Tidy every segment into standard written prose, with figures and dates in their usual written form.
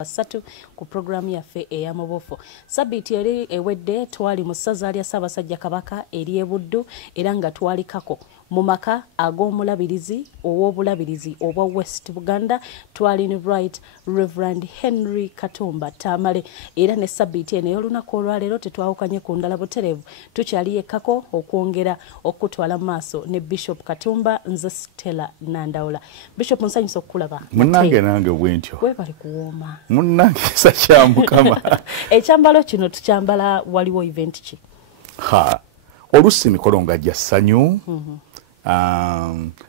Asatu ku programu yaffe ey'amabofo. Sabbiiti eri ewedde twali mu ssaza lya Ssaabasajja Kabaka eri Buddu era nga twalikako mu maka ag'omulabirizi ow'obulabirizi obwa West Buganda twali ne Right Reverend Henry Katumba Tamale era ne sabbiiti eno ey'olunaku olwaleero tetwawukanye ku ndala butereevu tukyali yekkako okwongera okutwala mu maaso ne Bishop Katumba nze Stella Nandawula. Bishop nsanyusa okukulaba. Munnange nange bwentyo. Webali kuwooma. Munnange kisa kya Mukama. Ekyambalo kino tukyambala waliwo event ki? Oluusi mikolo nga gya ssanyu.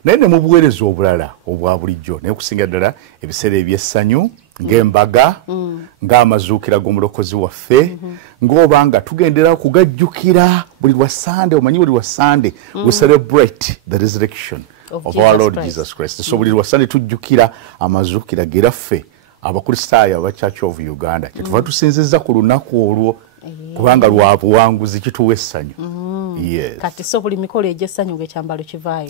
Naye ne mu buweereza obulala obwa bulijjo naye okusinga ddala ebiseera eby'essanyu ng'embaga ng'amazuukira g'omulokozi waffe ng'oba nga tugendera okugajjukira buli lwa Sunday. Omanyi buli lwa Sunday we celebrate the resurrection of our Lord Jesus Christ. So buli lwa Sunday tujjukira amazuukira geraffe abakristaayo aba Church of Uganda kyetuva tusinzizza ku lunaku olwo kubanga lwa buwanguzi kituwa essanyu. Yes. Kati so buli mikolo egy'essanyu ng'ekyambalo kivaayo.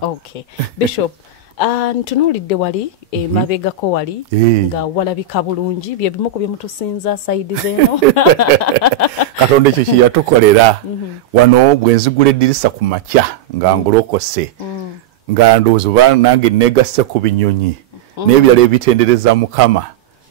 Okay. Bishop, ntunuulidde wali mabegako wali nga walabika bulungi bye bimu ku bye mutusinza sayidi z'eno. Katonda ekyo kye yatukolera wano bwe nzigula eddirisa ku makya nga ngolokose nga ndowooza oba nange neegasse ku binyonyi n'ebirala ebitendereza Mukama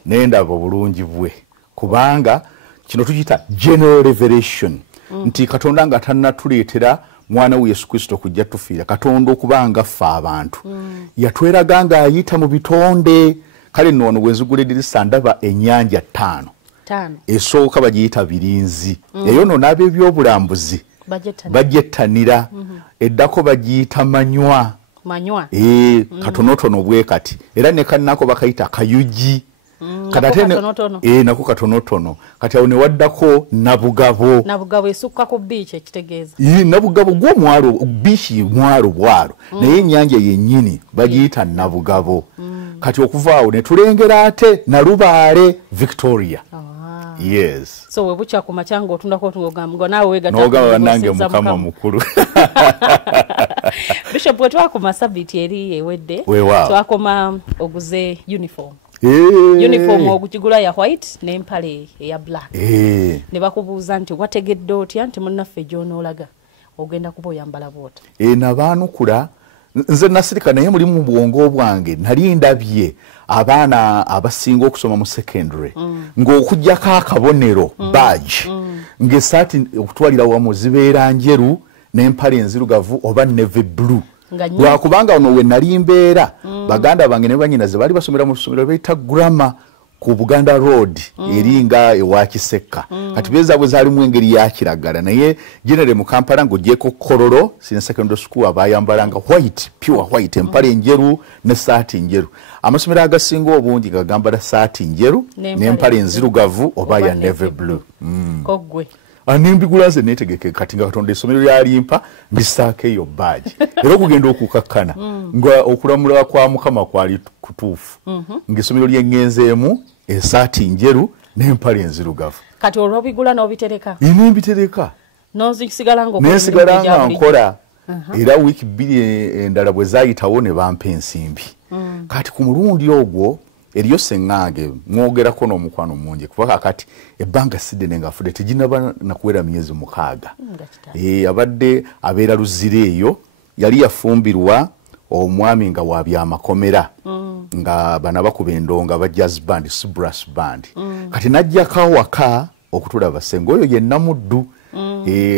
n'endaba obulungi bwe kubanga kino tukiyita general revelation nti Katonda nga tannatuleetera mwana we Yesu Kristo kujja tufiira Katonda okubanga ffe abantu yatweraga nga ayita mu bitonde. Kale nno wano bwenzigula eddirisa ndaba ennyanja ttaano esooka bagiyita birinzi eyo nno n'ab'ebyobulambuzi bagyettanira eddako bagiyita manywa katonotono bwe kati era ne kannako bakayita kayugi nako katonotono kati awo ne waddako nabugabo esukka ku biici ekitegeeza nabugabo gw'omwalo biici mwalo bwalo naye ennyanja yennyini bagiyita nabugabo kati okuva awo ne tulengera ate Nalubaale Victoria. Yes. So we bukya ku macyango otundako ngo naawe wegatta nange Mukama mukulu. Bishop bwe twakoma sabbiiti eri ewedde twakoma oguze uniform. Uniform ogukigula ya white n'empale eya black. Ne bakubuuza nti wategedde otya nti munnaffe gy'onoolaga ogenda kuba oyambala bwota. Nabaanukula nze nasirika naye mulimu mu bwongo bwange nali ndabye abaana abasinga okusoma mu secondary ng'okuggyako akabonero badge ng'essaati okutwalira wamu zibeera njeru n'empale enzirugavu oba navy blue. Lwakubanga wano we nali mbeera baganda bange ne bannyinaze baali basomera mu ssomero bayita Grammar ku Buganda Road eringa ewa Kisekka kati bezaabwe zaalimu engeri ya kiragala naye generally mu Kampala ng'ogyeko Kololo senior secondary school abayambalanga white pure white empale enjeru ne saati njeru. Amasomero agasinga obungi gagambala saati njeru n'empale enzirugavu oba ya navy blue. Kogwe Nimbigula nze neetegeke kati nga Katonda essomero lyalimpa mbisaako eyo badge era okugenda okukakkana nga okulamula kwa Mukama kwali kutuufu ng'essomero lye ŋŋenzeemu esaati njeru n'empale enzirugavu. Kati olw'obigula n'obitereka? Nimbitereka n'ozisigala nga nkola era wiiki bbiri endala bwe zaayitawo ne bampa ensimbi. Kati ku mulundi ogwo eriyo ssengange mwogerako n'omukwano mungi kuba kakati ebbanga sidde ng'afudde teginaba nakuwera myezi 6. Abadde abeera Luzira eyo yali yafumbirwa omwami nga wa byamakomera nga bana bakuba endonga ba jazz band brass band kati najjako waka okutulaba senga oyo ye Namuddu.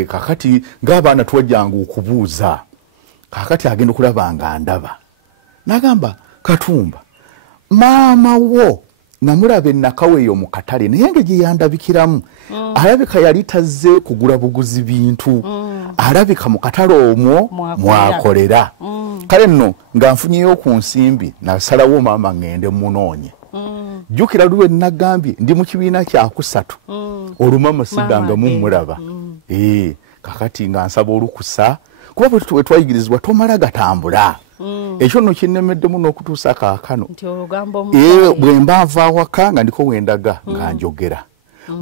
Kakati ng'abaana twajjanga okubuuza kakati agenda okulaba nga ndaba n'agamba Katumba maama wo namulaba ennakawe eyo mu katale naye nga gye yandabikiramu alabika yali tazze kugula buguzi bintu alabika mu katale omwo mwakolera. Kale nno nga nfunyeyo ku nsimbi nasalawo maama ngende munoonye. Jjukira luwe nagambye ndi mu kibiina kya 3 olumama siddanga mumulaba. Kakati nga nsaba olukusa kuba bwe twayigirizibwa tomala gatambula. Ekyo nno kinnemeddemu n'okutuusa kaakano. Bwe mba nva awaka nga ndiko wendaga nga njogera.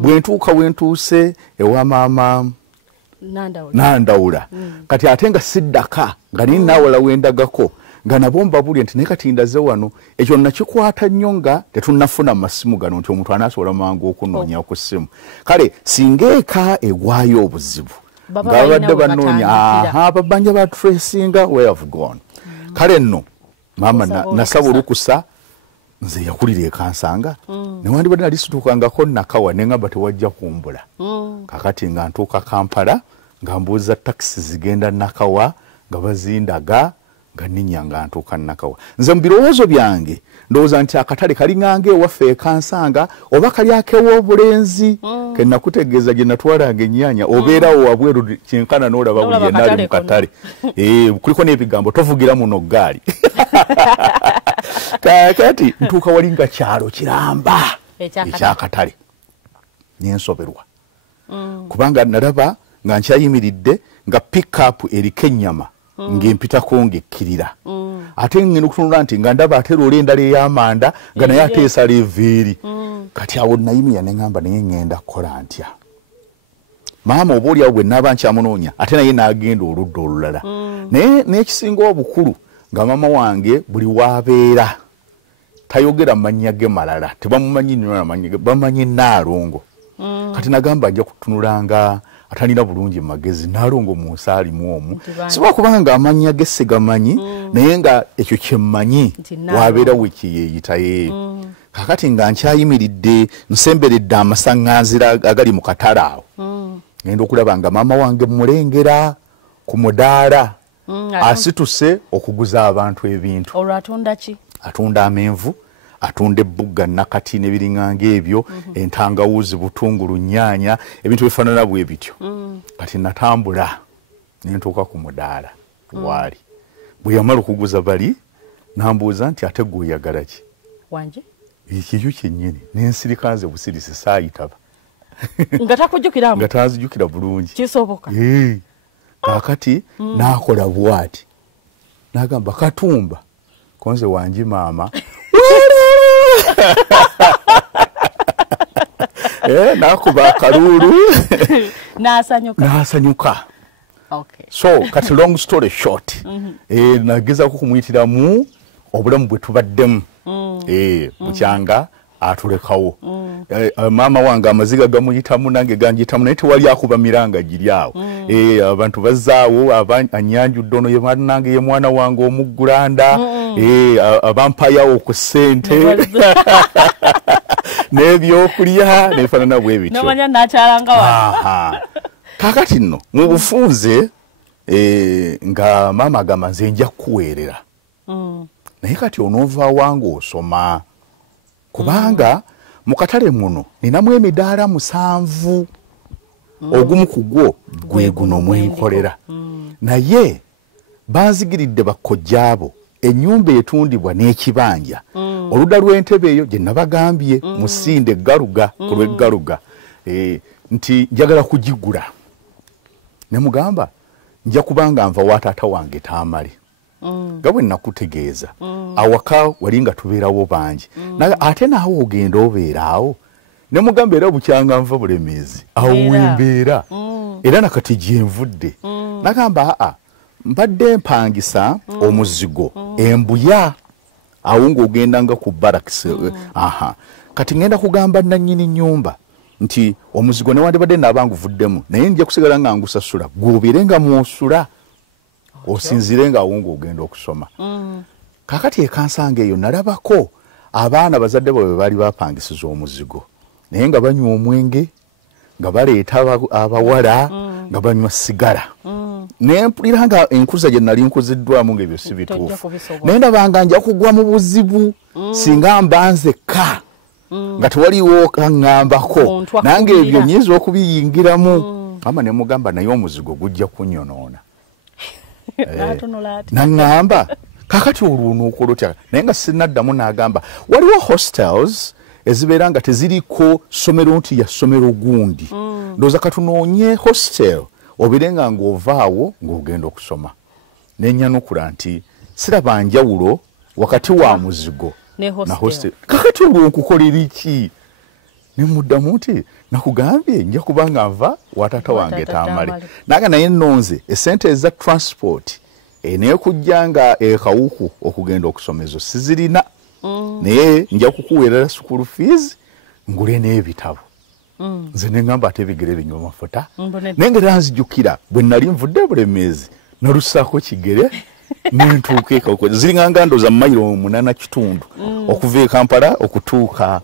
Bwe ntuuka wentuuse ewa maama Nandawula. Kati ate nga siddaka nga nini naawala wendagako nga nabo mbabulye nti naye kati ndaze wano ekyo nakikwata nnyo nga tetunnafuna masimu gano nti omuntu anasobola mangu okunoonya ku ssimu kale singa eka egwayo obuzibu nga babadde banoonya babanja ba tracinga where have gone kale nno maama nasaba olukusa nze yakulira ekansanga newandibadde nali situukangako nakawa neŋŋamba tewajja kumbula kakati nga ntuuka Kampala nga mbuuza takisi zigenda nakawa nga bazindaga nga ninnya nga ntuuka nakawa nze mu birowoozo byange ndowooza nti akatale kalinganga ewaffe ekansanga oba kali ak'ew'obulenzi ke nakutegeeza gye natwalanga ennyaanya obeerawo wabweru kyenkana n'olaba buli yennaali mu katale kuliko n'ebigambo tovugira muno ggaali kakati ntuuka wali nga kyalo kiramba ekyakatale nensoberwa kubanga nalaba nga nkyayimiridde nga pick-up eriko ennyama ng'empitako ng'ekkirira ate ngenda okutunula nti nga ndaba ate loola endala ey'amanda nga naye ate esala eveeri kati awo nayimiya ne ŋŋamba naye ŋŋenda kukola ntya maama oba oliawo bwe naaba nkyamunoonya ate naye n'agenda oludda olulala naye n'ekisinga obukulu nga maama wange buli waabeera tayogera mannya ge malala tebamumanyi nnamanyi ge bamanyi Naalongo kati nagamba ajja kutunulanga atalina bulungi magezi Naalongo mu nsaalimu omwo siba kubanga amanya ge segamanyi naye nga ekyo kyemmanyi wabeera wekiyeeyita ye kakati nga nkyayimiridde nsemberedde amasaŋŋanzira agali mu katale awo ngenda okulaba nga maama wange mulengera ku mudaala asituse okuguza abantu ebintu olwo atunda ki atunda amenvu atunda ebbuga nakati n'ebiringanga ebyo entangawuzi butungulu nnyaanya ebintu bifaanana bwe bityo kati natambula nentuuka ku mudaala waali bwe yamala okuguza bali nambuuza nti ate gwe oyagala ki wanje ekyo kyennyini n'ensirika nze busirisi saayitaba nga takujjukiramu nga tanzijjukira bulungi kisoboka kakati naakola bwati nagamba Katumba konze wanji maama nakuba akalulu nasanyuka so kati long story short nagezaako kumuyitiramu obulamu bwe tubaddemu bukyanga atulekawo maama wange amaziga gamuyitamu nange ganjitamu naye tewali akuba miranga giri awo abantu bazzaawo anyanjudde ono nange ye mwana wange omuggulanda abampayawo ku ssente n'ebyokulya nebifaanana bwe bityo kakati nno mu bufunze nga maama agamba nze nja kukuweerera naye kati onoova wange osoma kubanga mu katale muno ninamu emidaala 7 ogumu ku gwo gwe guno mwenkolera naye banzigiridde bakkojjaabo ennyumba etundibwa n'ekibanja oludda lw'entebe eyo gye nabagambye musinde eggaluga ku lw'eggaluga nti njagala kugigula ne mugamba nja kubanga nva wa taata wange Tamale nga bwe nakutegeeza awaka wali nga tubeerawo bangi ate naawe ogenda obeeraawo ne mugamba era bukyanga nva bulemeezi awo wembeera era nakati gyenvudde nagamba mbadde mpangisa omuzigo embuya awo ng'ogenda nga ku barracks kati ngenda kugamba nannyini nnyumba nti omuzigo newandibadde naaba nguvuddemu naye nja kusigala nga ngusasula gw'obeere nga mwosula osinzire nga awo ng'ogenda okusoma kakati ekansanga eyo nalabako abaana bazadde baabwe baali bapangisiza omuzigo naye nga banywa omwenge nga baleeta abawala nga banywa sigala naye mpulira nga enkuza gye nali nkuziddwamu ng'ebyo si bituufu naye ndabanga nja kugwa mu buzibu singa mbanzekka nga tewaliwo kaŋŋambako nange ebyo nyiza okubiyingiramu ama ne mugamba naye omuzigo gujja kunyonoona naŋŋamba kakati olwo nookola otya naye nga sinaddamu n'agamba waliwo hostels ezibeera nga teziriko ssomero nti ya ssomero gundi ndowooza katunoonye hostel obeere nga ng'ovaawo ng'ogenda okusoma nenyanukula nti siraba njawulo wakati wa muzigo na hostel kakati olwo nkukolera iki nemuddamu nti nakugambye nja kubanga nva wa taata wange Tamale naga naye nonze essente eza transport naye kujjanga kawuku okugenda okusoma ezo sizirina naye nja kukuweerera school fees ngule n'ebitabo nze ne ngamba ate ebigere binywa amafuta naye ngera nzijjukira bwe nali nvudde Bulemeezi nalussaako kigere nentuuka ekawuku ziringanga ndoza mayiro 8 kitundu okuva e Kampala okutuuka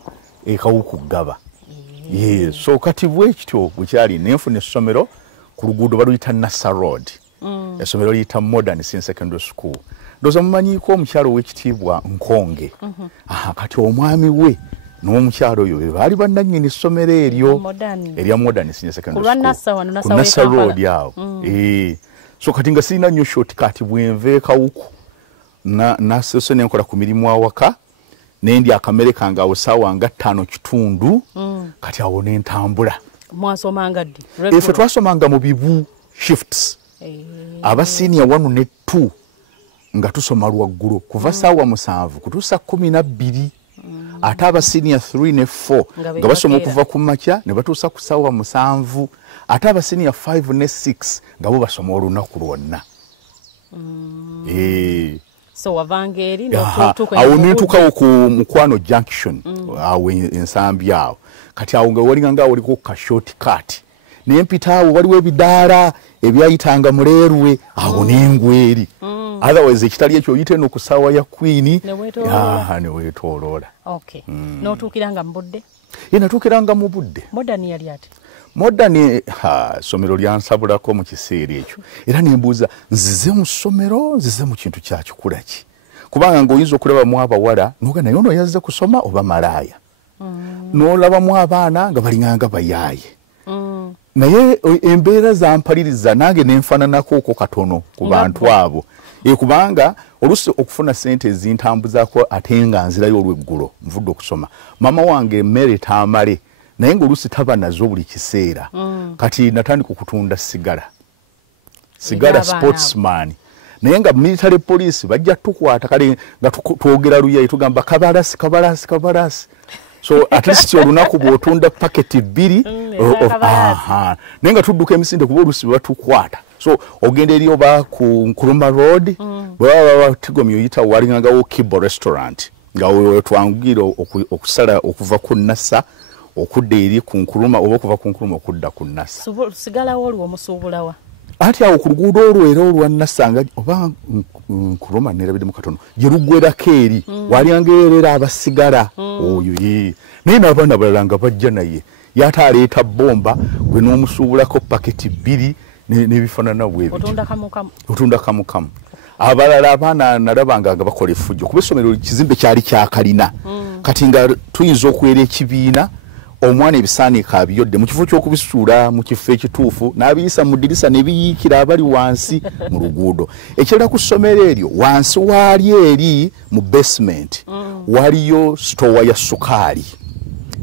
ekawuku Gaba. So kati bwekityo bukyali nenfuna essomero ku luguudo baluyita Nassa Road. Essomero liyita Modern Senior Secondary School. Ndoza mumanyiko omukyalo w'ekitiibwa Nkonge. Kati omwami we n'omukyalo oyo baali bannannyini essomero eryo erya Modern Senior Secondary School. Ku Nassa Road awo. So kati nga sirina nnyo shortcut bwenva ekawuku nasose nenkola ku mirimu awaka nendi akamere kange awo ssaawa nga 5 kitundu kati awo nentambula. Mwasomanga ddi? Efe twasomanga mu bibu shifts. Aba senior 1 ne 2 nga tusoma lwaggulu kuva ssaawa 7 kutuusa 12. Ate aba senior 3 ne 4 nga basoma okuva ku makya ne batuusa ku ssaawa 7. Ate aba senior 5 ne 6 nga bo basoma olunaku lwonna. So wavangeri awo netukawo ku Mukwano Junction awo ensambi awo kati awo nga walinga waliko ka shortcut nempita awo waliwo ebidaala ebyayitanga muleerwe awo n'engweri otherwise ekitali ekyo oyite no ku ssaawa ya Queen ne weetooloola. N'otuukiranga mu budde? Natuukiranga mu budde. Modern yali ate? Modern ssomero lyansabulako mu kiseera ekyo era nembuuza nzize mu ssomero nzize mu kintu kya kikula ki kubanga ng'oyinza okulabamu abawala noga naye ono yazze kusoma oba malaaya n'olabamu abaana nga balinganga bayaaye naye embeera zampaliriza nange nenfaananako okwo katono ku bantu abo kubanga oluusi okufuna ssente ezintambuzaako ate nga nzirayo olweggulo nvudde okusoma mama wange emmere Tamale naye ng'oluusi taba nazo buli kiseera kati natandika okutunda sigala sportsman naye nga military police bajja tukwata kale nga twogera luyayi tugamba kabalasi so at least olunaku bw'otunda paketi 2 naye nga tudduka emisinde kuba oluusi batukwata so ogenda eri oba ku Nkuruma Road bwaba batigomya oyita walingangawo Kibo restaurant nga wetwangugira okusala okuva ku Nassa okudda eri ku Nkuruma oba okuva ku Nkuruma okudda ku Nassa. Sigala waliwo omusuubulawa ati awo ku luguudo olwo era olwa Nassa nga oba Nkuruma nerabidde mu katono gye luggwerako eri walingangerera abasigala oyo naye n'abaana balala nga bajja naye yate aleeta bomba gwe n'omusuubulako paketi 2 n'ebifaanana bwebityo otunda kamukamu. Abalala abaana nalabanga nga bakola effujjo kuba essomero kizimbe kyali kyakalina kati nga tuyinza okuwera ekibiina omwana ebisaanika abiyodde mu kifo ky'okubisuula mu kifo ekituufu n'abiyisa mu ddirisa ne biyiikira abali wansi mu luguudo. Ekirala ku ssomero eryo wansi waali eri mu basement waliyo sitowa ya sukaali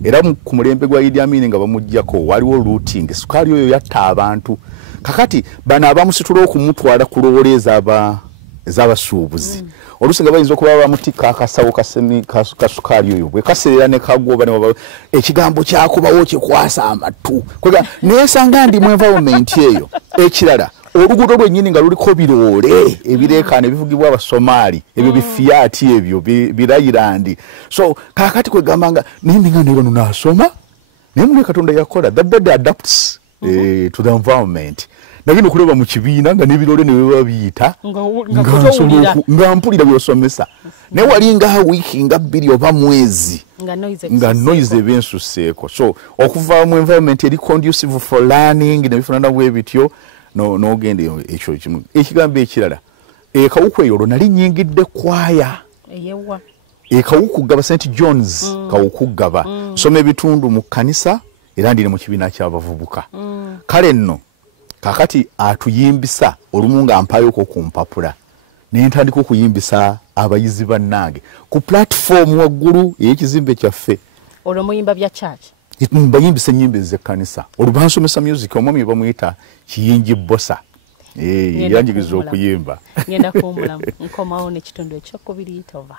era ku mulembe gwa Idi Amin nga bamuggyako waliwo looting sukaali oyo yatta abantu kakati bano abamusitula okumutwala ku loole ez'abasuubuzi oluusi nga bayinza okuba bamutikka akasawo kasukaali oyo bwe kaseera ne kagoba ne ekigambo kyakubawo kikwasa amatu neesanga ndi mu environment eyo. Ekirala oluguudo lwennyini nga luliko biroole ebireekaana ebivugibwa Abasomaali ebyo bifiyaati ebyo birayirandi so kaakati kwegambanga naye ndinga ne bano naasoma naye muli Katonda yakola the body adapts to the environment. Nagenda okulaba mu kibiina nga n'ebiroole ne bwe babiyita nga mpulira byosomesa naye walinga wiiki nga 2 oba mwezi nga noise ebensuseeko so okuva mu environment eri conducive for learning nebifaanana bwebityo n'ogenda ekyo kimu. Ekigambo ekirala ekawuku eyo olwo nali nnyingidde kwaya ekawuku gaba St John's kawuku gaba nsoma ebitundu mu kkanisa era ndine mu kibiina ky'abavubuka kale nno kakati atuyimbisa olumu nga mpaayoko ku mpapula nentandika okuyimbisa abayizi bannange ku platform waggulu ey'ekizimbe kyaffe olwo muyimba bya church bayimbisa ennyimba ez'ekkanisa olwo bansomesa music omwami bamuyita Kiyingi Bosa yanjigiriza okuyimba ngenda kuwummulamu nkomawo n'ekitundu ekyokubiri itova.